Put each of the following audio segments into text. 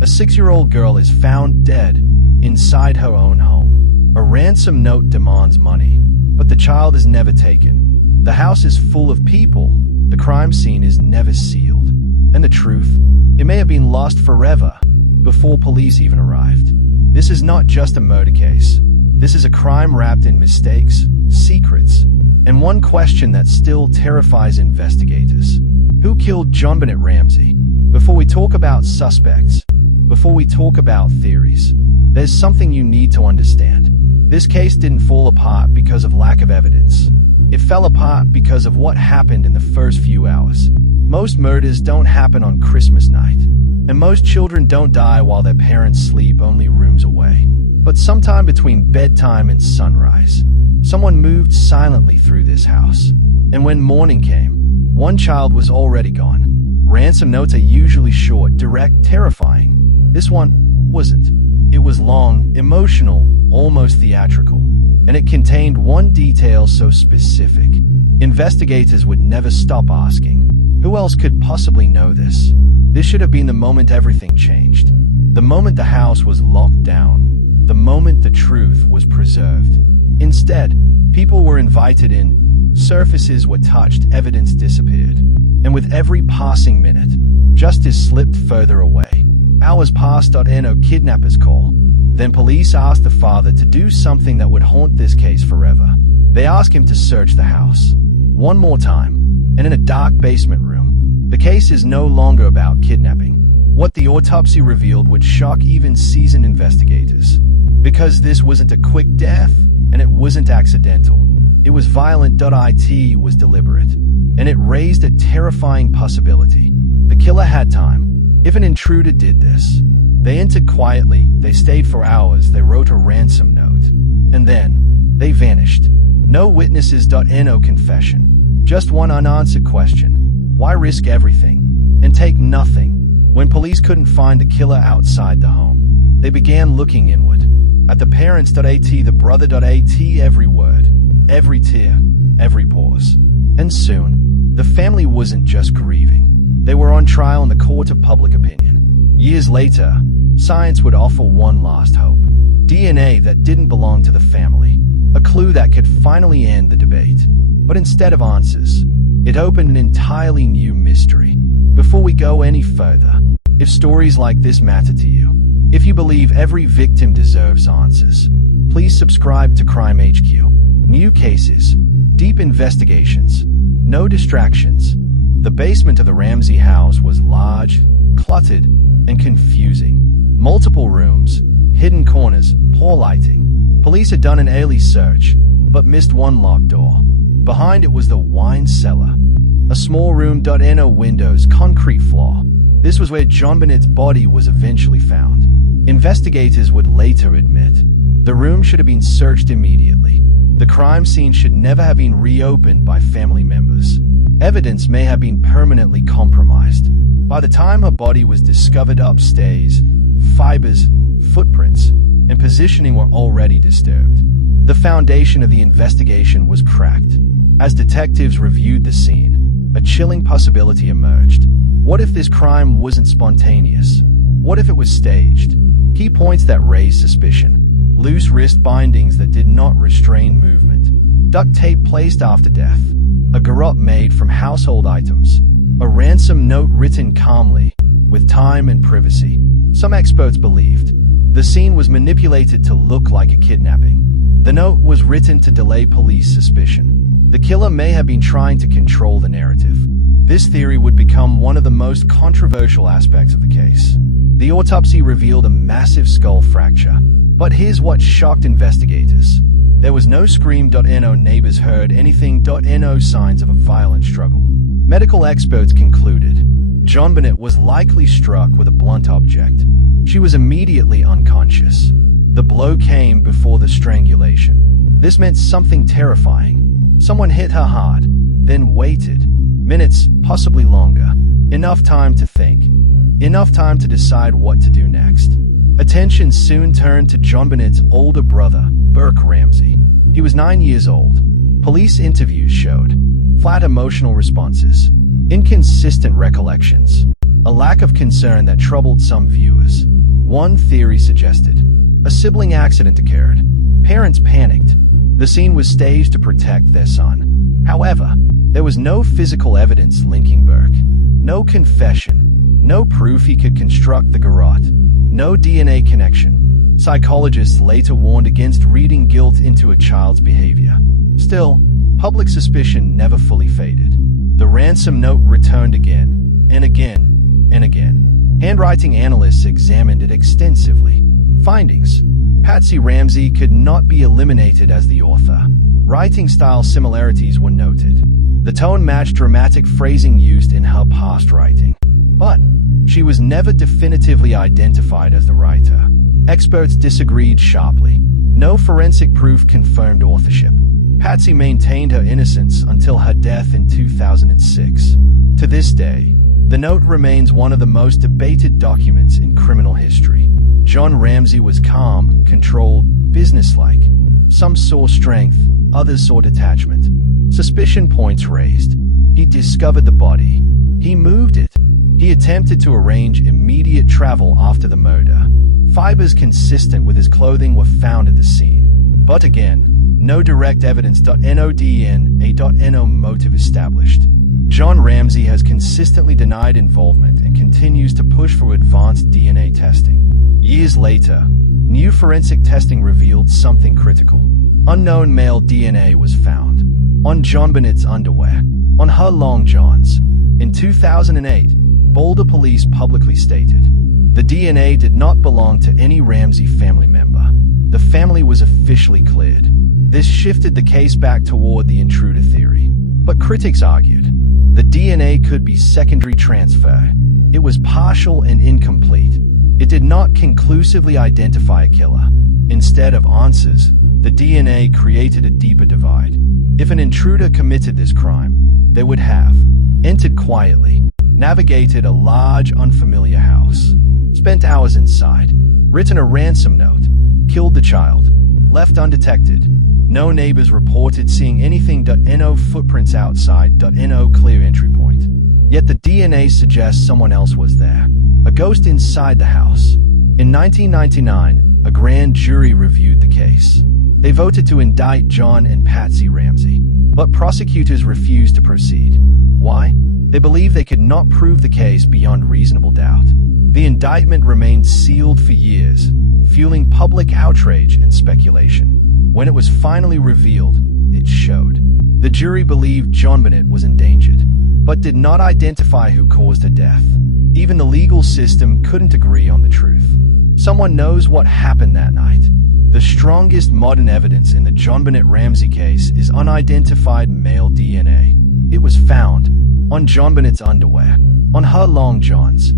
A 6-year-old girl is found dead inside her own home. A ransom note demands money, but the child is never taken. The house is full of people. The crime scene is never sealed. And the truth? It may have been lost forever before police even arrived. This is not just a murder case. This is a crime wrapped in mistakes, secrets, and one question that still terrifies investigators. Who killed JonBenét Ramsey? Before we talk about suspects, before we talk about theories, there's something you need to understand. This case didn't fall apart because of lack of evidence. It fell apart because of what happened in the first few hours. Most murders don't happen on Christmas night, and most children don't die while their parents sleep only rooms away. But sometime between bedtime and sunrise, someone moved silently through this house. And when morning came, one child was already gone. Ransom notes are usually short, direct, terrifying. This one wasn't. It was long, emotional, almost theatrical, and it contained one detail so specific. Investigators would never stop asking, who else could possibly know this? This should have been the moment everything changed. The moment the house was locked down. The moment the truth was preserved. Instead, people were invited in, surfaces were touched, evidence disappeared. And with every passing minute, justice slipped further away. Hours passed. No kidnappers call. Then police asked the father to do something that would haunt this case forever. They asked him to search the house. One more time, and in a dark basement room. The case is no longer about kidnapping. What the autopsy revealed would shock even seasoned investigators. Because this wasn't a quick death, and it wasn't accidental. It was violent. It was deliberate. And it raised a terrifying possibility. The killer had time. If an intruder did this, they entered quietly, they stayed for hours, they wrote a ransom note. And then, they vanished. No witnesses. No confession. Just one unanswered question. Why risk everything and take nothing? When police couldn't find the killer outside the home, they began looking inward. At the parents. The brother. Every word, every tear, every pause. And soon, the family wasn't just grieving. They were on trial in the court of public opinion. Years later, science would offer one last hope. DNA that didn't belong to the family. A clue that could finally end the debate. But instead of answers, it opened an entirely new mystery. Before we go any further, if stories like this matter to you, if you believe every victim deserves answers, please subscribe to Crime HQ. New cases, deep investigations, no distractions. The basement of the Ramsey house was large, cluttered, and confusing. Multiple rooms, hidden corners, poor lighting. Police had done an early search, but missed one locked door. Behind it was the wine cellar. A small room. No windows, concrete floor. This was where JonBenét's body was eventually found. Investigators would later admit, the room should have been searched immediately. The crime scene should never have been reopened by family members. Evidence may have been permanently compromised. By the time her body was discovered upstairs, fibers, footprints, and positioning were already disturbed. The foundation of the investigation was cracked. As detectives reviewed the scene, a chilling possibility emerged. What if this crime wasn't spontaneous? What if it was staged? Key points that raised suspicion. Loose wrist bindings that did not restrain movement. Duct tape placed after death. A garrote made from household items. A ransom note written calmly, with time and privacy. Some experts believed the scene was manipulated to look like a kidnapping. The note was written to delay police suspicion. The killer may have been trying to control the narrative. This theory would become one of the most controversial aspects of the case. The autopsy revealed a massive skull fracture. But here's what shocked investigators. There was no scream. No neighbors heard anything. No signs of a violent struggle. Medical experts concluded JonBenét was likely struck with a blunt object. She was immediately unconscious. The blow came before the strangulation. This meant something terrifying. Someone hit her hard, then waited. Minutes, possibly longer. Enough time to think. Enough time to decide what to do next. Attention soon turned to JonBenét's older brother, Burke Ramsey. He was 9 years old. Police interviews showed flat emotional responses, inconsistent recollections, a lack of concern that troubled some viewers. One theory suggested a sibling accident occurred. Parents panicked. The scene was staged to protect their son. However, there was no physical evidence linking Burke. No confession. No proof he could construct the garrote. No DNA connection. Psychologists later warned against reading guilt into a child's behavior. Still, public suspicion never fully faded. The ransom note returned again, and again, and again. Handwriting analysts examined it extensively. Findings: Patsy Ramsey could not be eliminated as the author. Writing style similarities were noted. The tone matched dramatic phrasing used in her past writing. But she was never definitively identified as the writer. Experts disagreed sharply. No forensic proof confirmed authorship. Patsy maintained her innocence until her death in 2006. To this day, the note remains one of the most debated documents in criminal history. John Ramsey was calm, controlled, businesslike. Some saw strength, others saw detachment. Suspicion points raised. He discovered the body. He moved it. He attempted to arrange immediate travel after the murder. Fibers consistent with his clothing were found at the scene. But again, no direct evidence. No motive established. John Ramsey has consistently denied involvement and continues to push for advanced DNA testing. Years later, new forensic testing revealed something critical. Unknown male DNA was found on JonBenét's underwear, on her long johns. In 2008, Boulder police publicly stated the DNA did not belong to any Ramsey family member. The family was officially cleared. This shifted the case back toward the intruder theory. But critics argued the DNA could be secondary transfer. It was partial and incomplete. It did not conclusively identify a killer. Instead of answers, the DNA created a deeper divide. If an intruder committed this crime, they would have entered quietly, navigated a large, unfamiliar house, spent hours inside, written a ransom note, killed the child, left undetected. No neighbors reported seeing anything. No footprints outside. No clear entry point. Yet the DNA suggests someone else was there. A ghost inside the house. In 1999, a grand jury reviewed the case. They voted to indict John and Patsy Ramsey, but prosecutors refused to proceed. Why? They believed they could not prove the case beyond reasonable doubt. The indictment remained sealed for years, fueling public outrage and speculation. When it was finally revealed, it showed. The jury believed JonBenét was endangered, but did not identify who caused her death. Even the legal system couldn't agree on the truth. Someone knows what happened that night. The strongest modern evidence in the JonBenét Ramsey case is unidentified male DNA. It was found on JonBenét's underwear, on her long johns,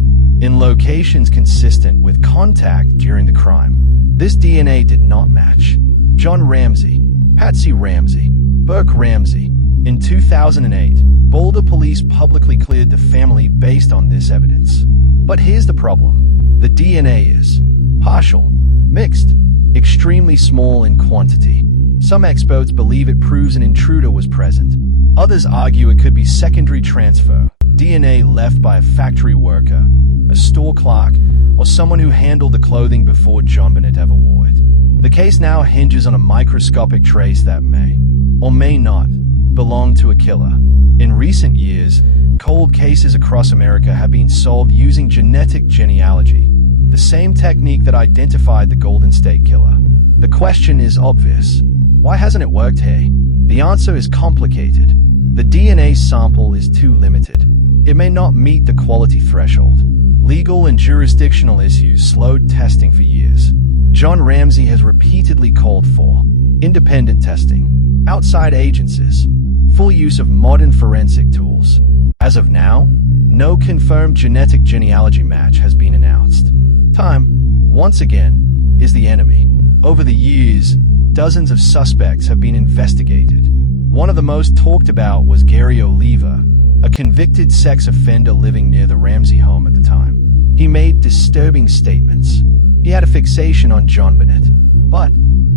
in locations consistent with contact during the crime. This DNA did not match John Ramsey, Patsy Ramsey, Burke Ramsey. In 2008, Boulder police publicly cleared the family based on this evidence. But here's the problem. The DNA is partial, mixed, extremely small in quantity. Some experts believe it proves an intruder was present. Others argue it could be secondary transfer, DNA left by a factory worker, a store clerk, or someone who handled the clothing before JonBenét ever wore it. The case now hinges on a microscopic trace that may, or may not, belong to a killer. In recent years, cold cases across America have been solved using genetic genealogy, the same technique that identified the Golden State Killer. The question is obvious. Why hasn't it worked here? The answer is complicated. The DNA sample is too limited. It may not meet the quality threshold. Legal and jurisdictional issues slowed testing for years. John Ramsey has repeatedly called for independent testing, outside agencies, full use of modern forensic tools. As of now, no confirmed genetic genealogy match has been announced. Time, once again, is the enemy. Over the years, dozens of suspects have been investigated. One of the most talked about was Gary Oliva, a convicted sex offender living near the Ramsey home at the time. He made disturbing statements. He had a fixation on JonBenét, but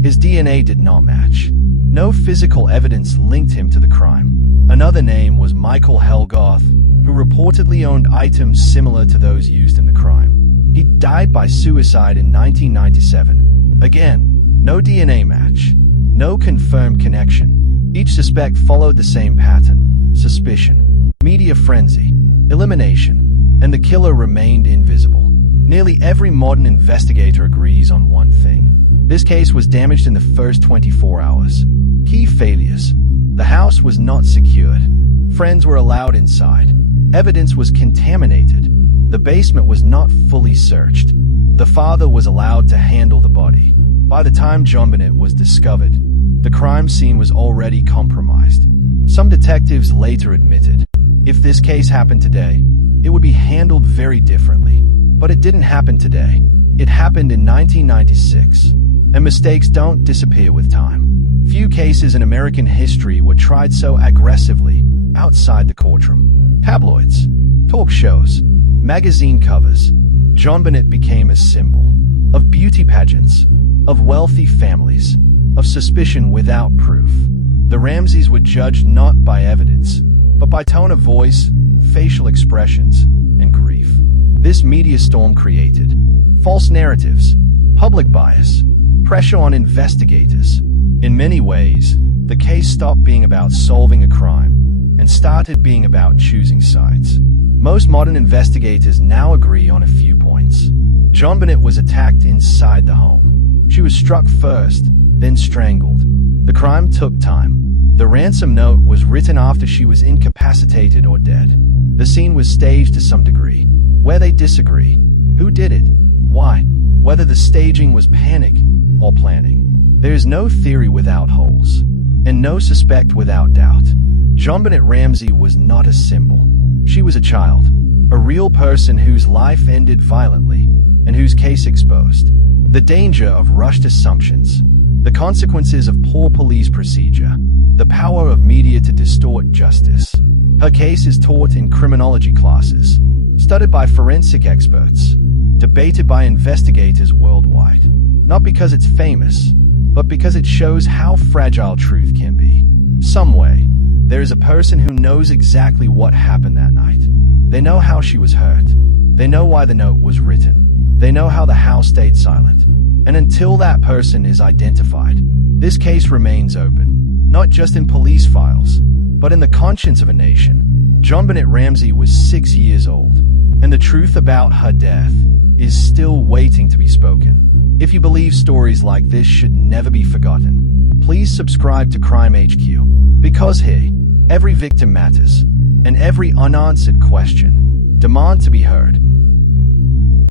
his DNA did not match. No physical evidence linked him to the crime. Another name was Michael Helgoth, who reportedly owned items similar to those used in the crime. He died by suicide in 1997. Again, no DNA match, no confirmed connection. Each suspect followed the same pattern: suspicion, media frenzy, elimination, and the killer remained invisible. Nearly every modern investigator agrees on one thing: this case was damaged in the first 24 hours. Key failures: the house was not secured. Friends were allowed inside. Evidence was contaminated. The basement was not fully searched. The father was allowed to handle the body. By the time JonBenét was discovered, the crime scene was already compromised. Some detectives later admitted, if this case happened today, it would be handled very differently. But it didn't happen today. It happened in 1996. And mistakes don't disappear with time. Few cases in American history were tried so aggressively outside the courtroom. Tabloids, talk shows, magazine covers. JonBenét became a symbol of beauty pageants, of wealthy families, of suspicion without proof. The Ramseys were judged not by evidence, but by tone of voice, facial expressions, and grief. This media storm created false narratives, public bias, pressure on investigators. In many ways, the case stopped being about solving a crime and started being about choosing sides. Most modern investigators now agree on a few points. JonBenét was attacked inside the home. She was struck first, then strangled. The crime took time. The ransom note was written after she was incapacitated or dead. The scene was staged to some degree. Where they disagree: who did it? Why? Whether the staging was panic or planning. There is no theory without holes, and no suspect without doubt. JonBenét Ramsey was not a symbol. She was a child, a real person whose life ended violently, and whose case exposed the danger of rushed assumptions, the consequences of poor police procedure, the power of media to distort justice. Her case is taught in criminology classes, studied by forensic experts, debated by investigators worldwide. Not because it's famous, but because it shows how fragile truth can be. Some way, there is a person who knows exactly what happened that night. They know how she was hurt. They know why the note was written. They know how the house stayed silent. And until that person is identified, this case remains open, not just in police files, but in the conscience of a nation. JonBenét Ramsey was 6 years old, and the truth about her death is still waiting to be spoken. If you believe stories like this should never be forgotten, please subscribe to Crime HQ, because here, every victim matters, and every unanswered question demands to be heard.